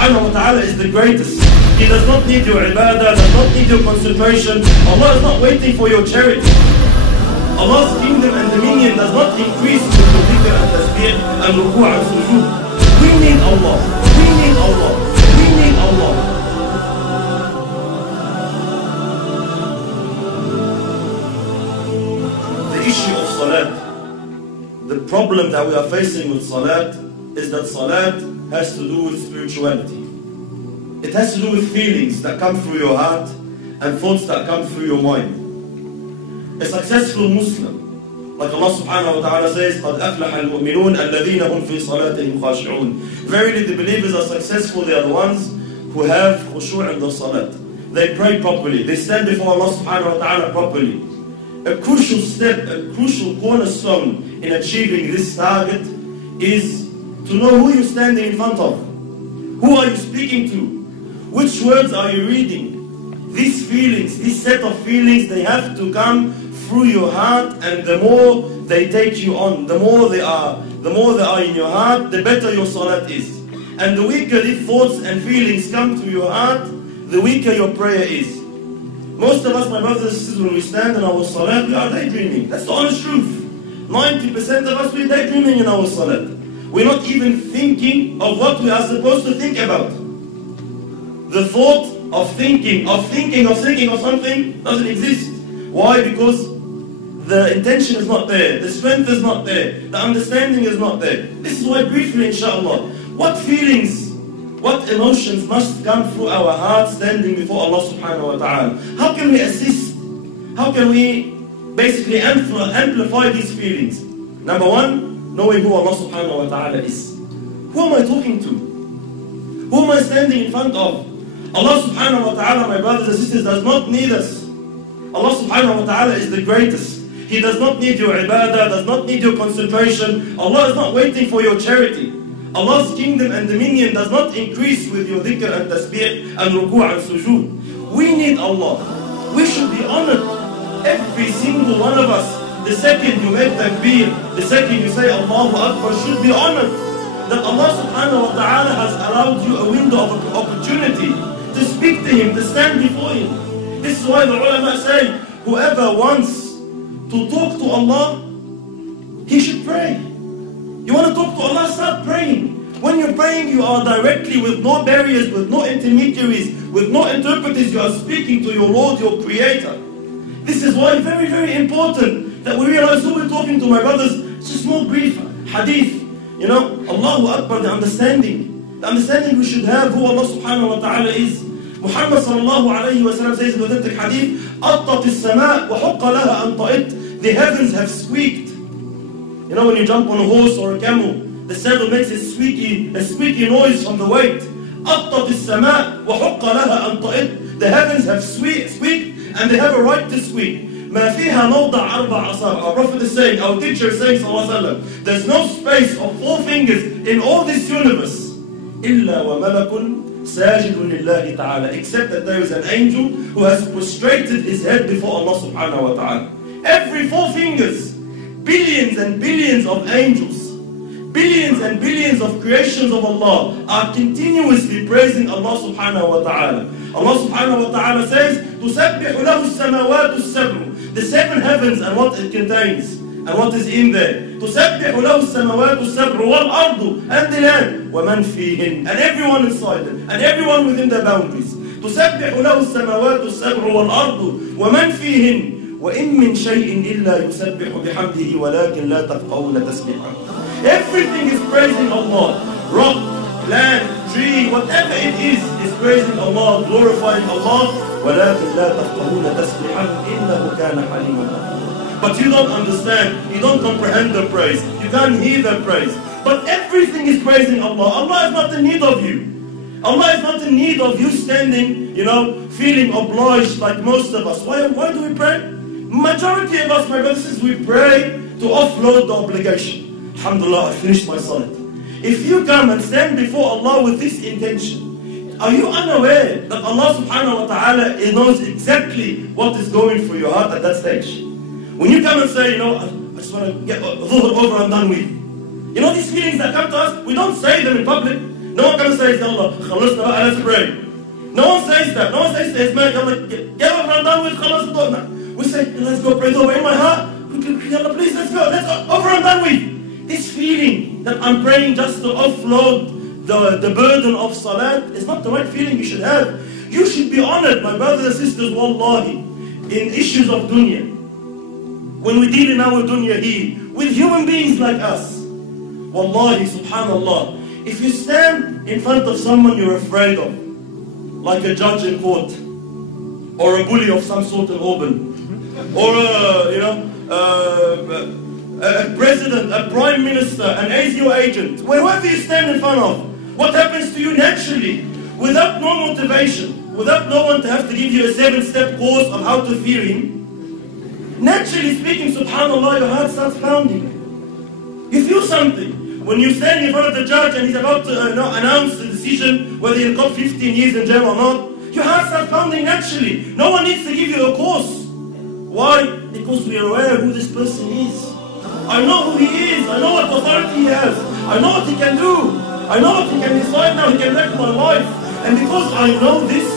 subhanahu wa ta'ala is the greatest. He does not need your ibadah, does not need your concentration. Allah is not waiting for your charity. Allah's kingdom and dominion does not increase with the dhikr and tasbih and ruku' and sujood. We need Allah. We need Allah. We need Allah. The issue of salat, the problem that we are facing with salat is that salat has to do with spirituality. It has to do with feelings that come through your heart and thoughts that come through your mind. A successful Muslim, like Allah subhanahu wa ta'ala says, قَدْ أَفْلَحَ الْمُؤْمِنُونَ الَّذِينَ هُمْ فِي صَلَاتِهِمْ خَاشِعُونَ. Verily the believers are successful, they are the ones who have khushu' in the salat. They pray properly, they stand before Allah subhanahu wa ta'ala properly. A crucial step, a crucial cornerstone in achieving this target is to know who you're standing in front of. Who are you speaking to? Which words are you reading? These feelings, this set of feelings, they have to come through your heart, and the more they take you on, the more they are in your heart, the better your salat is. And the weaker these thoughts and feelings come to your heart, the weaker your prayer is. Most of us, my brothers and sisters, when we stand in our salat, we are daydreaming. That's the honest truth. 90% of us, we're daydreaming in our salat. We're not even thinking of what we are supposed to think about. The thought of thinking of something doesn't exist. Why? Because the intention is not there, the strength is not there, the understanding is not there. This is why briefly, inshallah, what feelings, what emotions must come through our hearts standing before Allah subhanahu wa ta'ala? How can we assist? How can we basically amplify these feelings? Number one, knowing who Allah subhanahu wa ta'ala is. Who am I talking to? Who am I standing in front of? Allah subhanahu wa ta'ala, my brothers and sisters, does not need us. Allah subhanahu wa ta'ala is the greatest. He does not need your ibadah, does not need your concentration. Allah is not waiting for your charity. Allah's kingdom and dominion does not increase with your dhikr and tasbih and ruku' and sujood. We need Allah. We should be honored. Every single one of us, the second you make takbir, the second you say Allahu Akbar, should be honored. That Allah subhanahu wa ta'ala has allowed you a window of opportunity to speak to Him, to stand before Him. This is why the ulama say, whoever wants to talk to Allah, he should pray. You want to talk to Allah, start praying. When you're praying, you are directly, with no barriers, with no intermediaries, with no interpreters, you are speaking to your Lord, your Creator. This is why very, very important that we realize who we're talking to, my brothers. It's a small brief hadith. You know, Allahu Akbar, the understanding. The understanding we should have who Allah subhanahu wa ta'ala is. Muhammad sallallahu alayhi wa sallam says in the authentic hadith, أَطَّتِ السَّمَاء وَحُقَّ لَهَا أَنْ طَئِتْ. The heavens have squeaked. You know, when you jump on a horse or a camel, the saddle makes a squeaky noise from the weight. أَطَّتِ السَّمَاء وَحُقَّ لَهَا أَنْ طَئِتْ. The heavens have squeaked, and they have a right to squeak. مَا فِيهَا مَوْضَعَ أَرْبَعَ أَصَابِعَ. Our Prophet is saying, our teacher is saying, sallallahu alayhi wa sallam, there's no space of 4 fingers in all this universe. إِلَّا وَمَلَكٌ ساجد لله تعالى, except that there is an angel who has prostrated his head before Allah subhanahu wa ta'ala. Every 4 fingers, billions and billions of angels, billions and billions of creations of Allah are continuously praising Allah subhanahu wa ta'ala. Allah subhanahu wa ta'ala says, تُسَبِّحُ لَهُ السَّمَوَاتُ السَّبْعُ. The 7 heavens and what it contains and what is in there. تُسَبِّحُ لَهُ السَّمَوَاتُ السَّبْعُ وَالْأَرْضُ, and the land, وَمَنْ فِيهِنْ, and everyone inside them, and everyone within their boundaries. تُسَبِّحُ لَهُ السَّمَوَاتُ السَّبْعُ وَالْأَرْضُ وَمَنْ فِيهِنْ وَإِن مِّن شَيْءٍ إِلَّا يُسَبِّحُ بِحَمْدِهِ وَلَكِنْ لَا تَفْقَهُونَ تَسْبِيحَهُ. Everything is praising Allah. Rock, land, tree, whatever it is praising Allah, glorifying Allah. وَلَكِنْ لَا تَفْقَهُونَ تَسْبِيحَهُ إِنَّهُ كَانَ حَلِيمًا غَفُورًا. But you don't understand, you don't comprehend the praise, you can't hear the praise. But everything is praising Allah. Allah is not in need of you. Allah is not in need of you standing, you know, feeling obliged like most of us. Why do we pray? Majority of us, my brothers, we pray to offload the obligation. Alhamdulillah, I finished my salat. If you come and stand before Allah with this intention, are you unaware that Allah subhanahu wa ta'ala knows exactly what is going through your heart at that stage? When you come and say, you know, I just want to get dhuhr over and done with. You know these feelings that come to us, we don't say them in public. No one comes and says, Allah, let's pray. No one says that. No one says to his man, get over and done with, khalas. We say, let's go pray over in my heart. Allah, please, let's go over and done with. This feeling that I'm praying just to offload the burden of salat is not the right feeling you should have. You should be honored, my brothers and sisters, wallahi, in issues of dunya. When we deal in our dunya here, with human beings like us, wallahi, subhanallah, if you stand in front of someone you're afraid of, like a judge in court, or a bully of some sort in Auburn, or a president, a prime minister, an ASIO agent, wherever you stand in front of, what happens to you naturally, without no motivation, without no one to have to give you a 7-step course on how to fear him? Naturally speaking, subhanallah, your heart starts pounding. You feel something. When you stand in front of the judge and he's about to announce the decision whether you'll got 15 years in jail or not, your heart starts pounding naturally. No one needs to give you a course. Why? Because we are aware who this person is. I know who he is. I know what authority he has. I know what he can do. I know what he can decide now. He can wreck my life. And because I know this,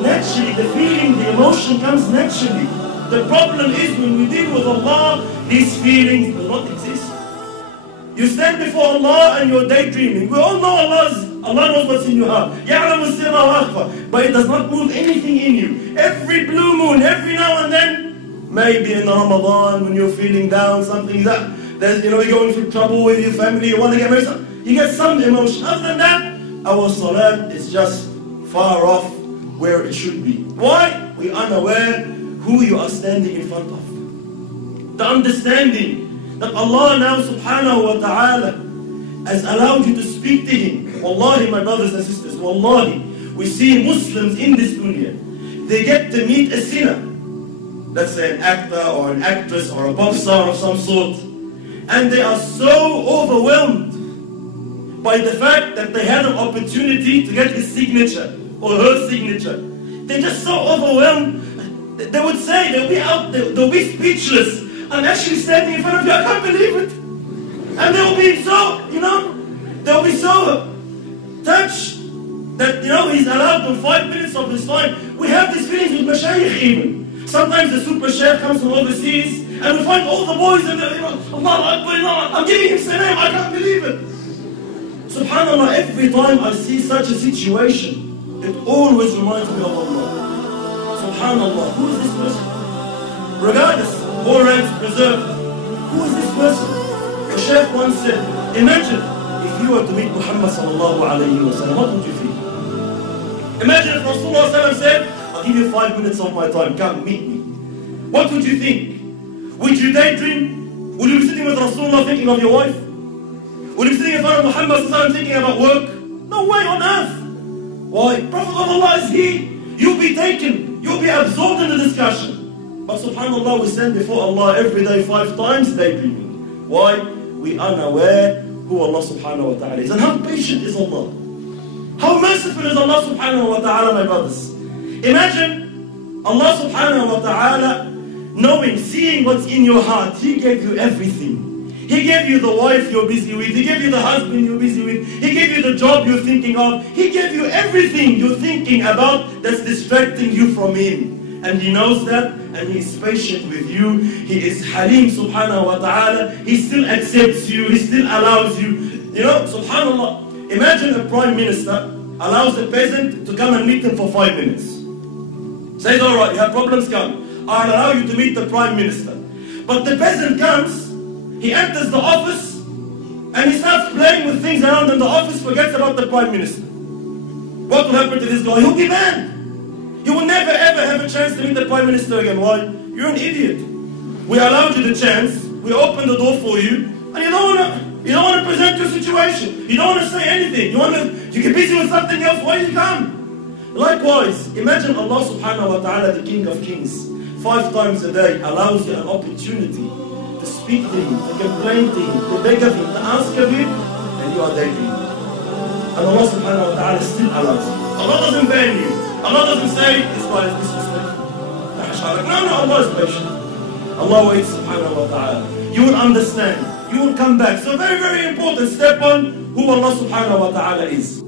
naturally the feeling, the emotion comes naturally. The problem is when we deal with Allah, these feelings do not exist. You stand before Allah and you're daydreaming. We all know Allah knows what's in your heart. But it does not move anything in you. Every blue moon, every now and then, maybe in Ramadan when you're feeling down, something that you're going through trouble with your family, you want to get married, you get some emotion. Other than that, our salat is just far off where it should be. Why? We are unaware who you are standing in front of. The understanding that Allah now subhanahu wa ta'ala has allowed you to speak to Him. Wallahi, my brothers and sisters, wallahi, we see Muslims in this dunya, they get to meet a sinner, let's say an actor or an actress or a pop star of some sort, and they are so overwhelmed by the fact that they had an opportunity to get his signature or her signature. They're just so overwhelmed. They would say, they'll be speechless. I'm actually standing in front of you, I can't believe it. And they'll be so, they'll be so touched that, he's allowed them 5 minutes of his time. We have these feelings with mashayikh even. Sometimes the super shaykh comes from overseas, and we find all the boys and they're, Allah Akbar, I'm giving him salam, I can't believe it. Subhanallah, every time I see such a situation, it always reminds me of Allah. Subhanallah, who is this person? Regardless, all ranks preserved. Who is this person? The Shaykh once said, imagine if you were to meet Muhammad sallallahu alayhi wa sallam, what would you feel? Imagine if Rasulullah said, I'll give you 5 minutes of my time, come meet me. What would you think? Would you daydream? Would you be sitting with Rasulullah thinking of your wife? Would you be sitting in front of Muhammad sallallahu alayhi wa sallam thinking about work? No way on earth. Why? Prophet of Allah is here. You'll be taken. You'll be absorbed in the discussion. But subhanallah, we stand before Allah every day 5 times daydreaming. Why? We are unaware who Allah subhanahu wa ta'ala is. And how patient is Allah? How merciful is Allah subhanahu wa ta'ala, my brothers? Imagine Allah subhanahu wa ta'ala knowing, seeing what's in your heart. He gave you everything. He gave you the wife you're busy with. He gave you the husband you're busy with. He gave you the job you're thinking of. He gave you everything you're thinking about that's distracting you from Him. And He knows that, and He is patient with you. He is Halim subhanahu wa ta'ala. He still accepts you. He still allows you. Subhanallah. Imagine a prime minister allows a peasant to come and meet him for 5 minutes. Says, all right, you have problems, come. I'll allow you to meet the prime minister. But the peasant comes, he enters the office, and he starts playing with things around in the office, forgets about the prime minister. What will happen to this guy? He'll be banned. You will never ever have a chance to meet the Prime Minister again. Why? You're an idiot. We allowed you the chance, we opened the door for you, and you don't want to present your situation. You don't want to say anything. You get busy with something else. Why did you come? Likewise, imagine Allah subhanahu wa ta'ala, the King of Kings, 5 times a day allows you an opportunity to speak to Him, to complain to Him, to beg of Him, to ask of Him, and you are daydreaming. And Allah subhanahu wa ta'ala still allows you. Allah doesn't ban you. Allah doesn't say, this guy is disrespectful. No, Allah is patient. Allah waits subhanahu wa ta'ala. You will understand. You will come back. So very, very important. Step 1, who Allah subhanahu wa ta'ala is.